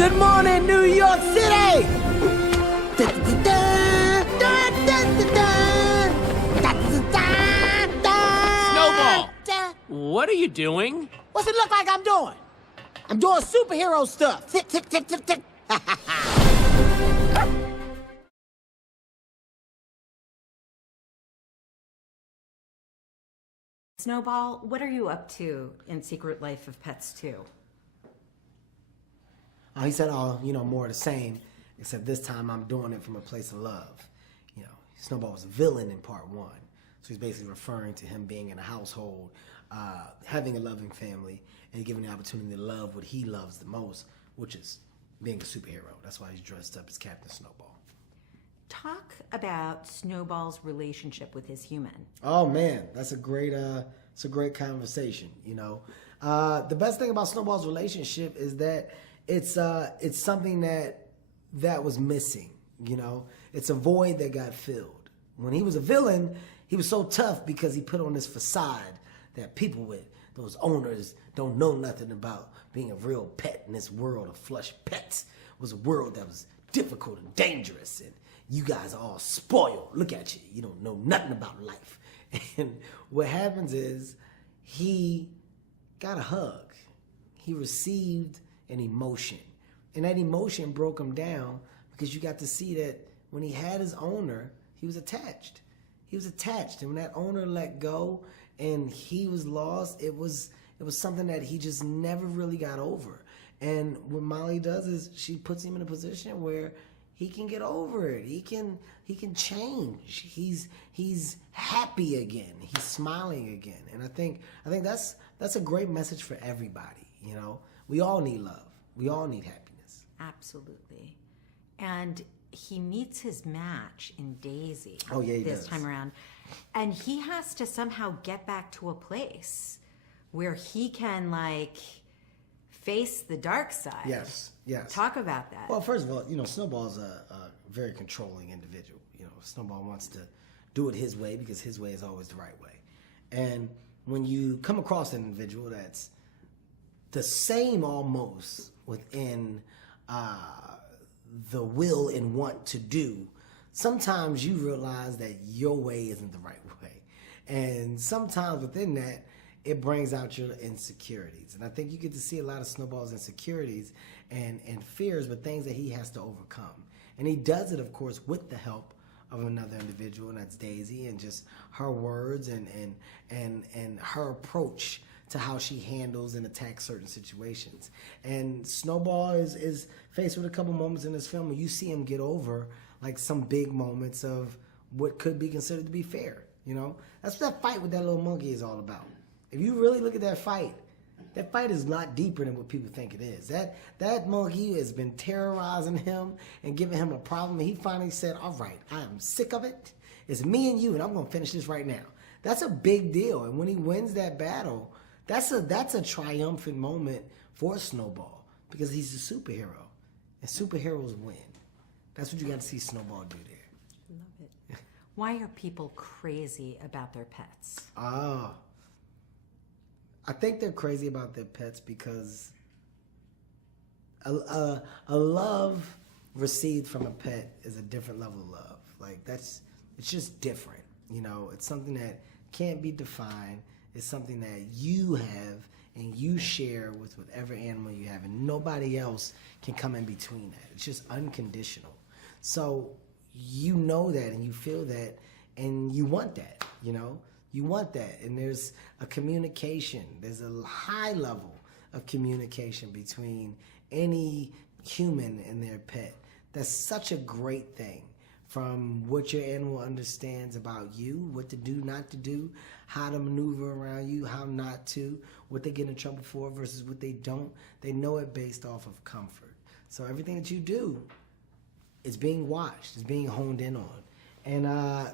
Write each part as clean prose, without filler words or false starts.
Good morning, New York City! Snowball! What are you doing? What's it look like I'm doing? I'm doing superhero stuff. Tick, tick, tick, tick, tick. Snowball, what are you up to in Secret Life of Pets 2? He said, more of the same, except this time I'm doing it from a place of love. You know, Snowball was a villain in part 1. So he's basically referring to him being in a household, having a loving family, and given the opportunity to love what he loves the most, which is being a superhero. That's why he's dressed up as Captain Snowball. Talk about Snowball's relationship with his human. Oh man, that's a great conversation. The best thing about Snowball's relationship is that it's something that was missing. It's a void that got filled. When he was a villain, he was so tough because he put on this facade that people with those owners don't know nothing about being a real pet in this world of flush pets. It was a world that was difficult and dangerous, and you guys are all spoiled. Look at you. You don't know nothing about life. And what happens is he got a hug. He received an emotion. And that emotion broke him down because you got to see that when he had his owner, he was attached. He was attached. And when that owner let go and he was lost, it was something that he just never really got over. And what Molly does is she puts him in a position where he can get over it. He can change. He's happy again. He's smiling again. And I think that's a great message for everybody. We all need love. We all need happiness. Absolutely. And he meets his match in Daisy this time around. And he has to somehow get back to a place where he can face the dark side. Yes. Talk about that. Well, first of all, Snowball's a very controlling individual. Snowball wants to do it his way because his way is always the right way. And when you come across an individual that's the same almost within the will and want to do, sometimes you realize that your way isn't the right way. And sometimes within that, it brings out your insecurities. And I think you get to see a lot of Snowball's insecurities and fears, but things that he has to overcome. And he does it, of course, with the help of another individual, and that's Daisy, and just her words and her approach to how she handles and attacks certain situations. And Snowball is faced with a couple moments in this film where you see him get over some big moments of what could be considered to be fair. That's what that fight with that little monkey is all about. If you really look at that fight is a lot deeper than what people think it is. That monkey has been terrorizing him and giving him a problem, and he finally said, all right, I am sick of it. It's me and you, and I'm going to finish this right now. That's a big deal. And when he wins that battle, that's a triumphant moment for Snowball because he's a superhero, and superheroes win. That's what you got to see Snowball do there. Love it. Why are people crazy about their pets? I think they're crazy about their pets because a love received from a pet is a different level of love. It's just different. It's something that can't be defined. It's something that you have and you share with whatever animal you have, and nobody else can come in between that. It's just unconditional. So you know that and you feel that and you want that, You want that, and there's a communication. There's a high level of communication between any human and their pet. That's such a great thing. From what your animal understands about you, what to do, not to do, how to maneuver around you, how not to, what they get in trouble for versus what they don't. They know it based off of comfort. So everything that you do is being watched, is being honed in on. And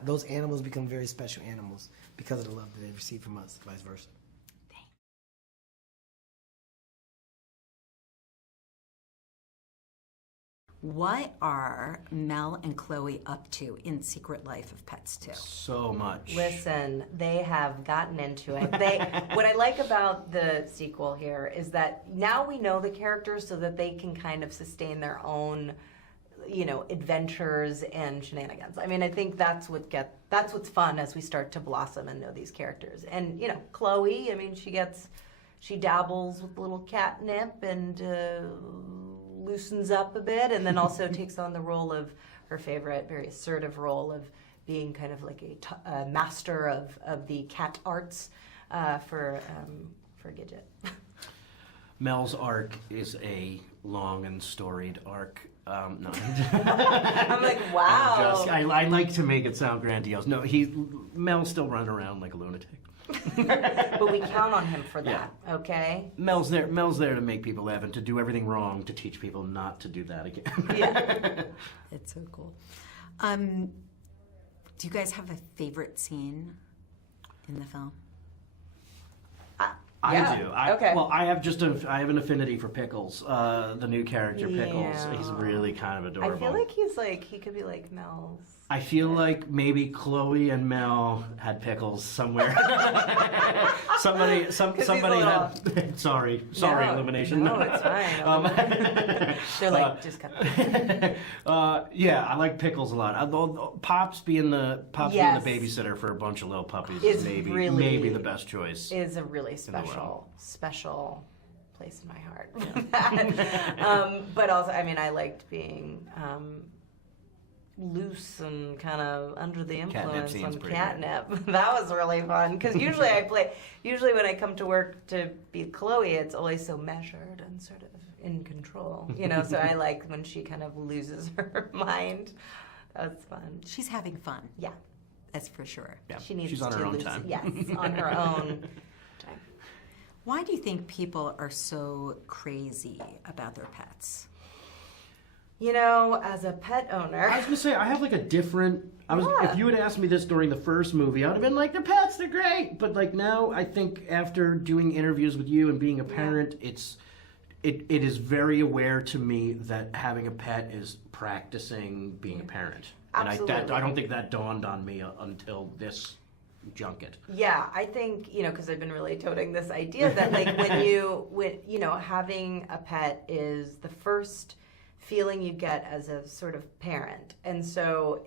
those animals become very special animals because of the love that they receive from us, vice versa. What are Mel and Chloe up to in Secret Life of Pets 2? So much. Listen, they have gotten into it. What I like about the sequel here is that now we know the characters so that they can kind of sustain their own, adventures and shenanigans. I mean, I think that's what's fun as we start to blossom and know these characters. And Chloe, I mean, she dabbles with a little catnip and loosens up a bit, and then also takes on the role of her favorite, very assertive role of being kind of like a master of the cat arts for Gidget. Mel's arc is a long and storied arc. No. I'm like, wow. I like to make it sound grandiose. No, Mel's still running around like a lunatic. But we count on him for that, okay? Mel's there to make people laugh and to do everything wrong to teach people not to do that again. Yeah. It's so cool. Do you guys have a favorite scene in the film? I do. Okay. Well, I have an affinity for Pickles, the new character Pickles. Yeah. He's really kind of adorable. I feel like he could be like Mel's. I feel like maybe Chloe and Mel had Pickles somewhere. somebody had. Sorry, No, Illumination. No, it's fine. They're like, just cut. Yeah, I like Pickles a lot. Although Pops being the Yes. babysitter for a bunch of little puppies Is is really- maybe the best choice. Is a really world. special place in my heart. But also, I mean, I liked being loose and kind of under the influence scene's on pretty catnip. That was really fun because usually when I come to work to be Chloe, it's always so measured and sort of in control, So I like when she kind of loses her mind. That was fun. She's having fun. Yeah, That's for sure. Yeah, she needs she's on to her own lose time. it. Yes, on her own time. Why do you think people are so crazy about their pets? As a pet owner, I was gonna say I have like a different. Yeah. If you had asked me this during the first movie, I'd have been like, the pets, they're great. But like now, I think after doing interviews with you and being a parent, it is very aware to me that having a pet is practicing being a parent. Absolutely. And I don't think that dawned on me until this junket. Yeah, I think, because I've been really toting this idea that like having a pet is the first feeling you get as a sort of parent. And so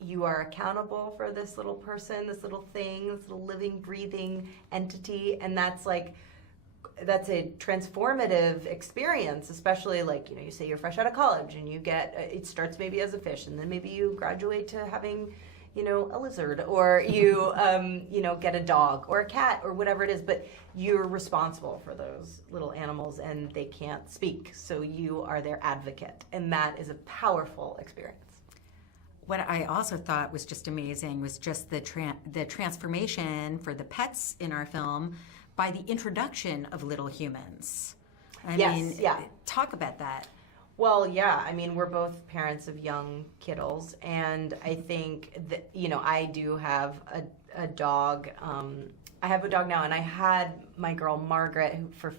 you are accountable for this little person, this little thing, this little living, breathing entity. And that's a transformative experience, especially like, you say you're fresh out of college and you it starts maybe as a fish and then maybe you graduate to having, a lizard or you, get a dog or a cat or whatever it is, but you're responsible for those little animals and they can't speak. So you are their advocate. And that is a powerful experience. What I also thought was just amazing was just the transformation for the pets in our film by the introduction of little humans. I mean, talk about that. Well, yeah, I mean, we're both parents of young kiddos, and I think that, I do have a dog. I have a dog now, and I had my girl Margaret, who for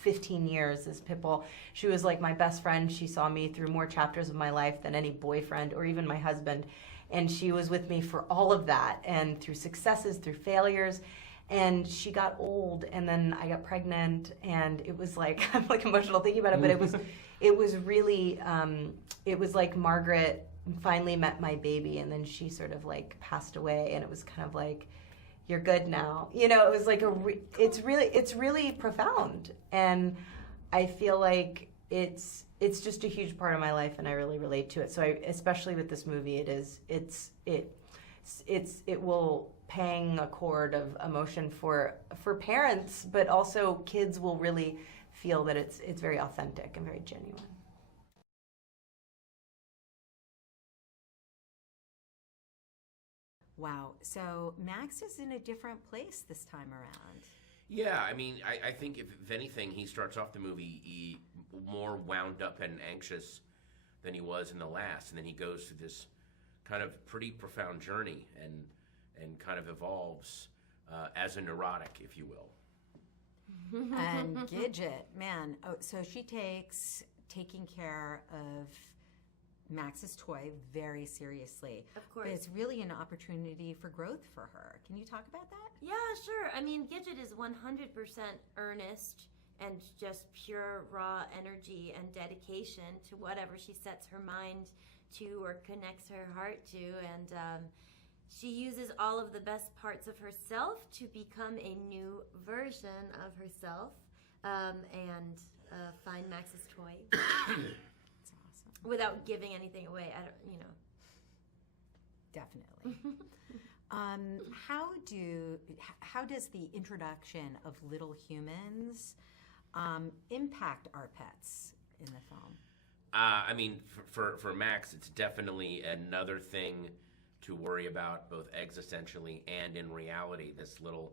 15 years, this pit bull. She was like my best friend. She saw me through more chapters of my life than any boyfriend or even my husband, and she was with me for all of that, and through successes, through failures. And she got old, and then I got pregnant, and it was like, I'm like emotional thinking about it, but it was really, it was like Margaret finally met my baby, and then she sort of like passed away, and it was kind of like, you're good now. It was like it's really profound, and I feel like it's just a huge part of my life, and I really relate to it. So especially with this movie, it will pang a chord of emotion for parents, but also kids will really feel that it's very authentic and very genuine. Wow. So Max is in a different place this time around. Yeah, I mean, I think if anything, he starts off the movie more wound up and anxious than he was in the last, and then he goes through this kind of pretty profound journey and kind of evolves as a neurotic, if you will. And Gidget, man, so she takes taking care of Max's toy very seriously. Of course. But it's really an opportunity for growth for her. Can you talk about that? Yeah, sure. I mean, Gidget is 100% earnest and just pure raw energy and dedication to whatever she sets her mind to or connects her heart to. And she uses all of the best parts of herself to become a new version of herself and find Max's toy. That's awesome. Without giving anything away. I don't, Definitely. How does the introduction of little humans impact our pets in the film? I mean, for Max, it's definitely another thing to worry about, both existentially and in reality. This little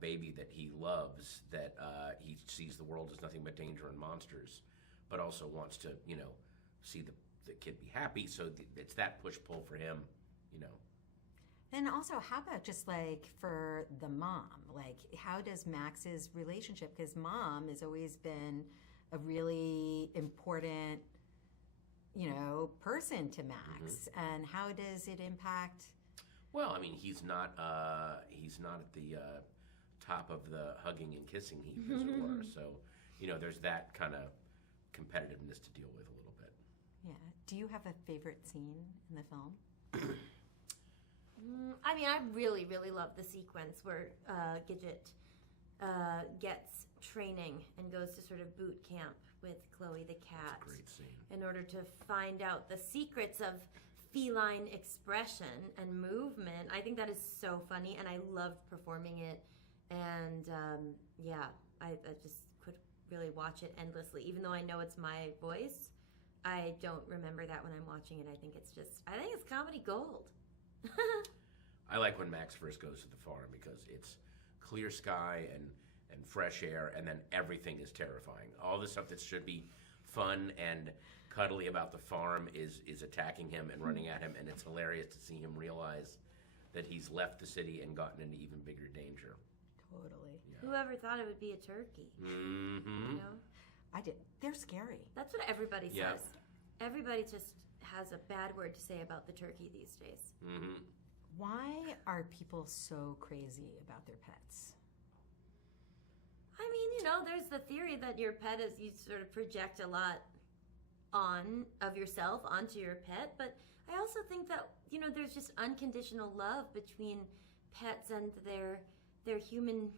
baby that he loves, that he sees the world as nothing but danger and monsters, but also wants to, see the kid be happy. So it's that push-pull for him, And also, how about just like for the mom? Like, how does Max's relationship, because mom has always been a really important, person to Max, and how does it impact? Well, I mean, he's not at the top of the hugging and kissing heap, as it were. So, there's that kind of competitiveness to deal with a little bit. Yeah. Do you have a favorite scene in the film? I mean, I really, really love the sequence where Gidget gets training and goes to sort of boot camp with Chloe the cat. That's a great scene. In order to find out the secrets of feline expression and movement. I think that is so funny, and I loved performing it. And I just could really watch it endlessly. Even though I know it's my voice, I don't remember that when I'm watching it. I think it's comedy gold. I like when Max first goes to the farm because it's clear sky and fresh air, and then everything is terrifying. All the stuff that should be fun and cuddly about the farm is attacking him and running at him, and it's hilarious to see him realize that he's left the city and gotten into even bigger danger. Totally. Yeah. Whoever thought it would be a turkey? Mm-hmm. I did. They're scary. That's what everybody Yeah. says. Everybody just has a bad word to say about the turkey these days. Mm-hmm. Why are people so crazy about their pets? I mean, there's the theory that your pet is, you sort of project a lot of yourself onto your pet, but I also think that, there's just unconditional love between pets and their human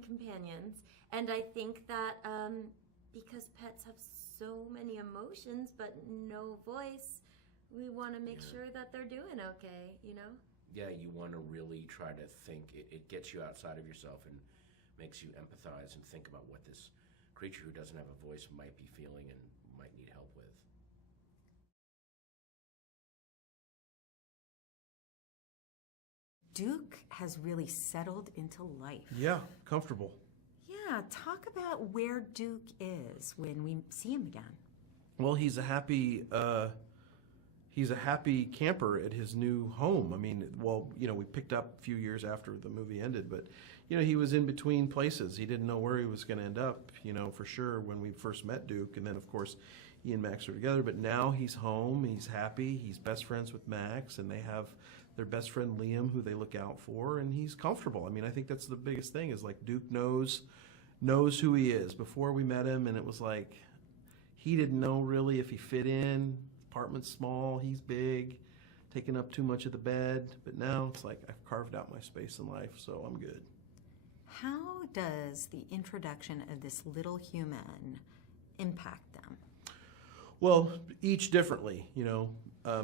companions. And I think that because pets have so many emotions but no voice, we want to make sure that they're doing okay, Yeah, you want to really try to think. It gets you outside of yourself and makes you empathize and think about what this creature who doesn't have a voice might be feeling and might need help with. Duke has really settled into life. Yeah, comfortable. Yeah, talk about where Duke is when we see him again. Well, he's a happy camper at his new home. I mean, we picked up a few years after the movie ended, but he was in between places. He didn't know where he was going to end up, for sure when we first met Duke, and then of course he and Max are together. But now he's home. He's happy. He's best friends with Max, and they have their best friend Liam, who they look out for, and he's comfortable. I mean, I think that's the biggest thing is like Duke knows who he is. Before we met him, and it was like he didn't know really if he fit in. Apartment's small, he's big, taking up too much of the bed. But now it's like I've carved out my space in life, so I'm good. How does the introduction of this little human impact them? Well, each differently,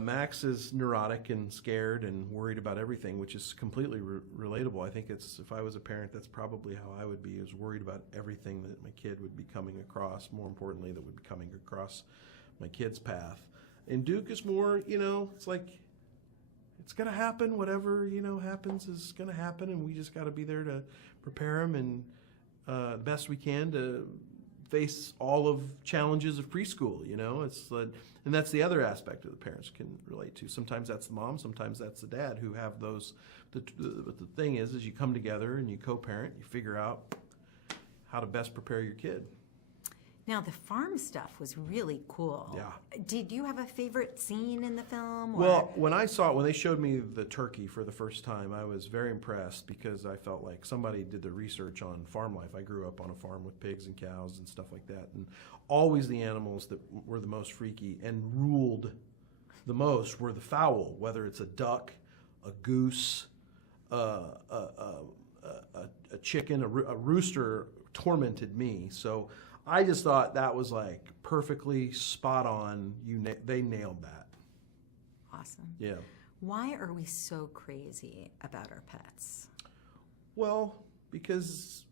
Max is neurotic and scared and worried about everything, which is completely relatable. I think if I was a parent, that's probably how I would be, is worried about everything that my kid would be coming across, more importantly, that would be coming across my kid's path. And Duke is more, it's like, it's going to happen. Whatever, happens is going to happen. And we just got to be there to prepare him and the best we can to face all of challenges of preschool, It's and that's the other aspect of the parents can relate to. Sometimes that's the mom, sometimes that's the dad who have those. But the thing is you come together and you co-parent, you figure out how to best prepare your kid. Now, the farm stuff was really cool. Yeah. Did you have a favorite scene in the film? Well, when they showed me the turkey for the first time, I was very impressed because I felt like somebody did the research on farm life. I grew up on a farm with pigs and cows and stuff like that, and always the animals that were the most freaky and ruled the most were the fowl, whether it's a duck, a goose, a chicken, a rooster tormented me. So I just thought that was like perfectly spot on. They nailed that. Awesome. Yeah. Why are we so crazy about our pets? Well, because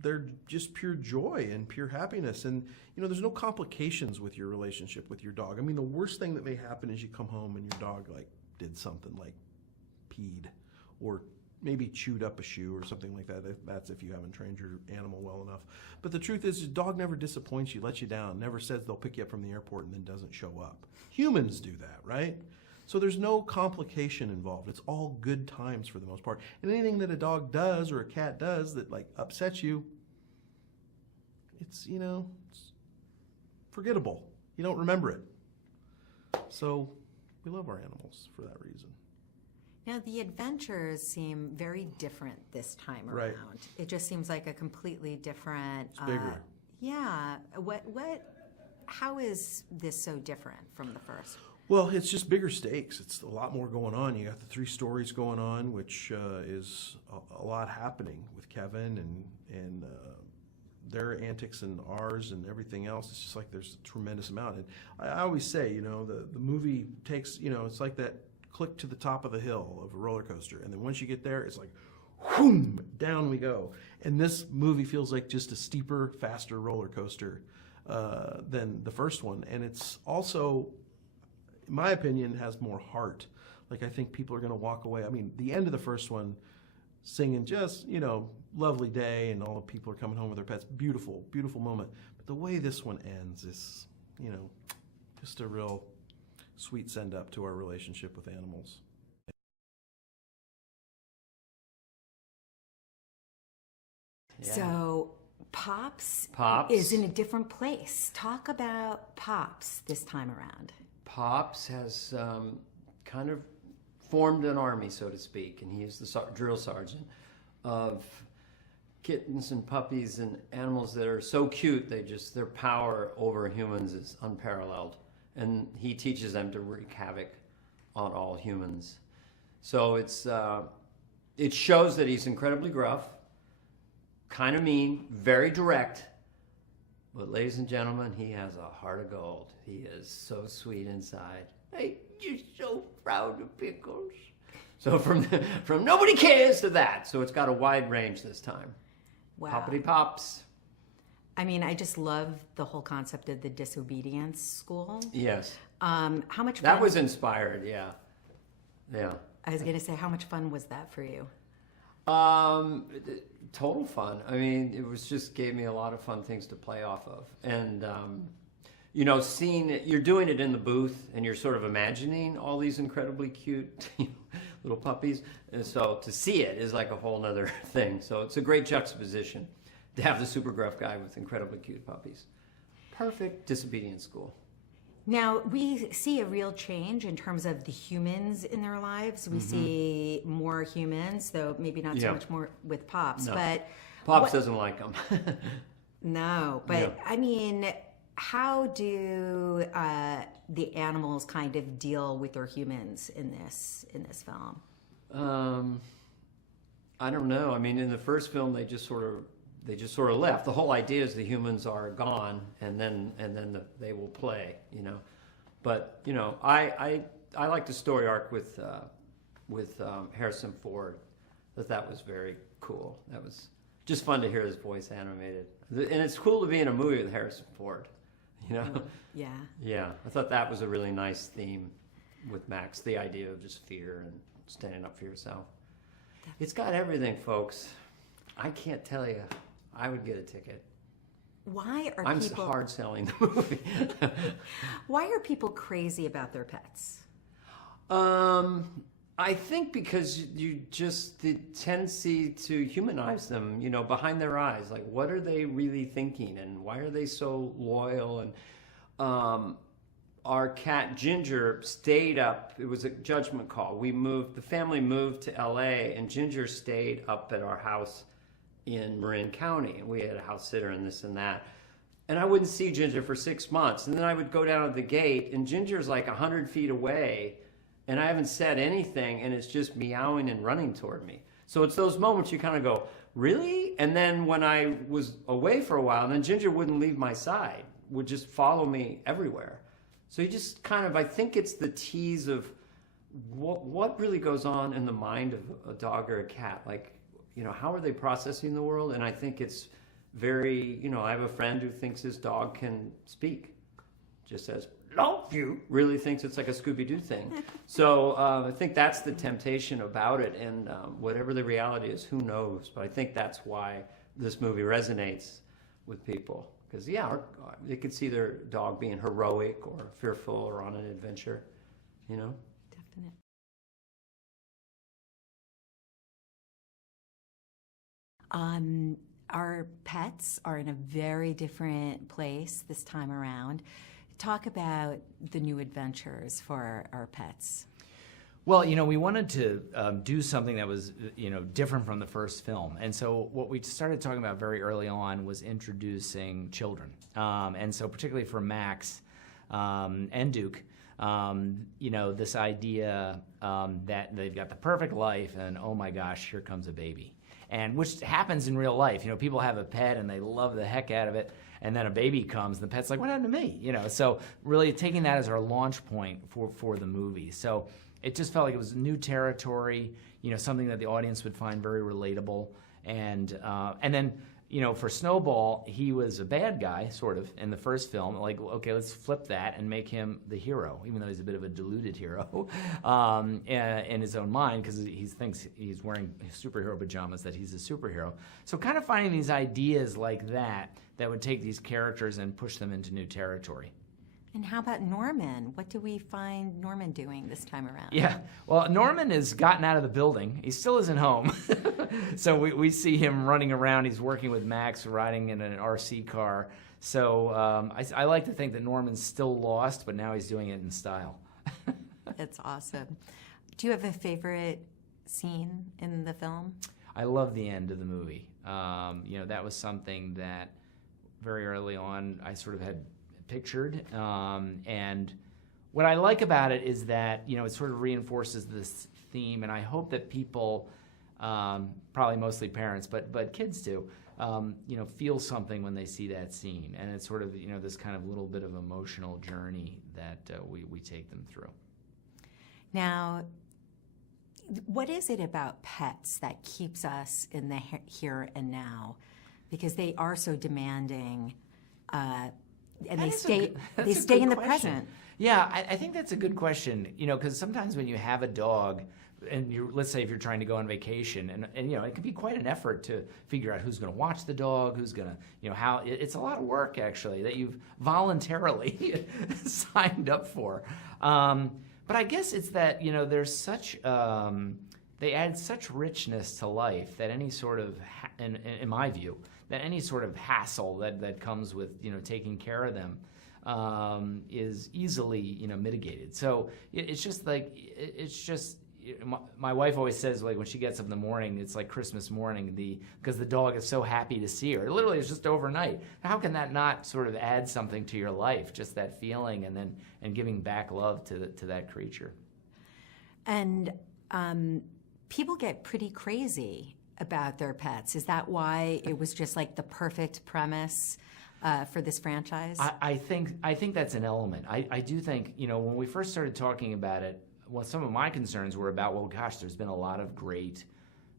they're just pure joy and pure happiness. And, there's no complications with your relationship with your dog. I mean, the worst thing that may happen is you come home and your dog, like, did something like peed or maybe chewed up a shoe or something like that. That's if you haven't trained your animal well enough. But the truth is, your dog never disappoints you, lets you down, never says they'll pick you up from the airport and then doesn't show up. Humans do that, right? So there's no complication involved. It's all good times for the most part. And anything that a dog does or a cat does that like upsets you, it's, it's forgettable. You don't remember it. So we love our animals for that reason. Now, the adventures seem very different this time around. Right. It just seems like a completely different... It's bigger. Yeah. How is this so different from the first? Well, it's just bigger stakes. It's a lot more going on. You got the 3 stories going on, which is a lot happening with Kevin and their antics and ours and everything else. It's just like there's a tremendous amount. And I always say, the movie takes, it's like that click to the top of the hill of a roller coaster. And then once you get there, it's like, whoom, down we go. And this movie feels like just a steeper, faster roller coaster than the first one. And it's also, in my opinion, has more heart. Like, I think people are going to walk away. I mean, the end of the first one, singing just, lovely day, and all the people are coming home with their pets. Beautiful, beautiful moment. But the way this one ends is, just a real sweet send up to our relationship with animals. Yeah. So Pops is in a different place. Talk about Pops this time around. Pops has kind of formed an army, so to speak, and he is the drill sergeant of kittens and puppies and animals that are so cute, their power over humans is unparalleled. And he teaches them to wreak havoc on all humans. So it shows that he's incredibly gruff, kind of mean, very direct. But ladies and gentlemen, he has a heart of gold. He is so sweet inside. Hey, you're so proud of Pickles. So from nobody cares to that. So it's got a wide range this time. Wow. Poppity Pops. I mean, I just love the whole concept of the disobedience school. Yes. How much fun? That was inspired, yeah. Yeah. I was going to say, how much fun was that for you? Total fun. I mean, it was just gave me a lot of fun things to play off of. And, seeing it, you're doing it in the booth and you're sort of imagining all these incredibly cute little puppies. And so to see it is like a whole nother thing. So it's a great juxtaposition to have the super gruff guy with incredibly cute puppies. Perfect disobedience school. Now, we see a real change in terms of the humans in their lives. We see more humans, though maybe not so much more with Pops. No. But Pops doesn't like them. No, but I mean, how do the animals kind of deal with their humans in this film? I don't know. I mean, in the first film, they just sort of left. The whole idea is the humans are gone, and then they will play. But I like the story arc with Harrison Ford. That was very cool. That was just fun to hear his voice animated, and it's cool to be in a movie with Harrison Ford. Yeah. Yeah, I thought that was a really nice theme with Max. The idea of just fear and standing up for yourself. It's got everything, folks. I can't tell you. I would get a ticket. Why are I'm people hard selling the movie? Why are people crazy about their pets? I think because you just the tendency to humanize them, you know, behind their eyes. Like, what are they really thinking, and why are they so loyal? And our cat Ginger stayed up. It was a judgment call. The family moved to L.A. and Ginger stayed up at our house in Marin County, and we had a house sitter and this and that. And I wouldn't see Ginger for 6 months, and then I would go down to the gate, and Ginger's like 100 feet away. And I haven't said anything, and it's just meowing and running toward me. So it's those moments you kind of go, really? And then when I was away for a while, then Ginger wouldn't leave my side, would just follow me everywhere. So you just kind of, I think it's the tease of what really goes on in the mind of a dog or a cat. Like, you know, how are they processing the world? And I think it's very, you know, I have a friend who thinks his dog can speak, just says, love you, really thinks it's like a Scooby-Doo thing. So I think that's the temptation about it, and whatever the reality is, who knows? But I think that's why this movie resonates with people. Because, yeah, they could see their dog being heroic or fearful or on an adventure, you know? Definitely. Our pets are in a very different place this time around. Talk about the new adventures for our pets. Well, you know, we wanted to do something that was, you know, different from the first film. And so what we started talking about very early on was introducing children. And so particularly for Max and Duke, you know, this idea that they've got the perfect life and, oh my gosh, here comes a baby. And which happens in real life. You know, people have a pet and they love the heck out of it. And then a baby comes, and the pet's like, what happened to me? You know, so really taking that as our launch point for the movie. So it just felt like it was new territory, you know, something that the audience would find very relatable. And then, you know, for Snowball, he was a bad guy, sort of, in the first film. Like, okay, let's flip that and make him the hero, even though he's a bit of a deluded hero in his own mind, because he thinks he's wearing superhero pajamas, that he's a superhero. So kind of finding these ideas like that would take these characters and push them into new territory. And how about Norman? What do we find Norman doing this time around? Yeah, well, Norman has gotten out of the building. He still isn't home. So we see him running around. He's working with Max, riding in an RC car. So I like to think that Norman's still lost, but now he's doing it in style. That's awesome. Do you have a favorite scene in the film? I love the end of the movie. You know, that was something that very early on I sort of had pictured, and what I like about it is that, you know, it sort of reinforces this theme, and I hope that people, probably mostly parents, but kids too, you know, feel something when they see that scene, and it's sort of, you know, this kind of little bit of emotional journey that we take them through. Now, what is it about pets that keeps us in the here and now? Because they are so demanding, and they stay in the present. Yeah, I think that's a good question. You know, because sometimes when you have a dog, and let's say if you're trying to go on vacation, and you know, it can be quite an effort to figure out who's going to watch the dog, who's going to, you know, how it's a lot of work actually that you've voluntarily signed up for. But I guess it's that, you know, there's such they add such richness to life that any sort of, in my view, that any sort of hassle that comes with, you know, taking care of them is easily, you know, mitigated. So it's just like, my wife always says, like, when she gets up in the morning, it's like Christmas morning, because the dog is so happy to see her. Literally, it's just overnight. How can that not sort of add something to your life, just that feeling, and giving back love to that creature? And people get pretty crazy about their pets. Is that why it was just like the perfect premise for this franchise? I think that's an element. I do think, you know, when we first started talking about it, well, some of my concerns were about, well, gosh, there's been a lot of great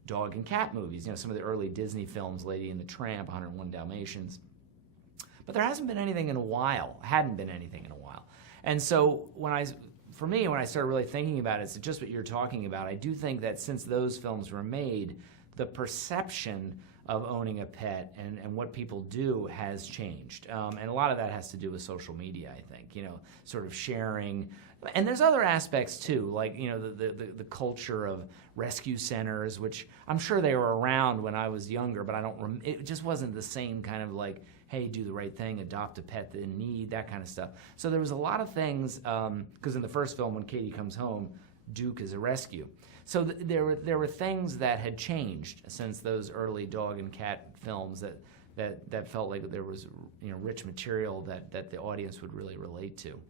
dog and cat movies. You know, some of the early Disney films, Lady and the Tramp, 101 Dalmatians. But there hasn't been anything in a while. Hadn't been anything in a while. And so when I started really thinking about it, it's just what you're talking about. I do think that since those films were made, the perception of owning a pet and what people do has changed. And a lot of that has to do with social media, I think, sort of sharing. And there's other aspects too, like, the culture of rescue centers, which I'm sure they were around when I was younger, but it just wasn't the same kind of like, hey, do the right thing, adopt a pet in need, that kind of stuff. So there was a lot of things, because in the first film, when Katie comes home, Duke is a rescue. So there were things that had changed since those early dog and cat films that felt like there was rich material that the audience would really relate to.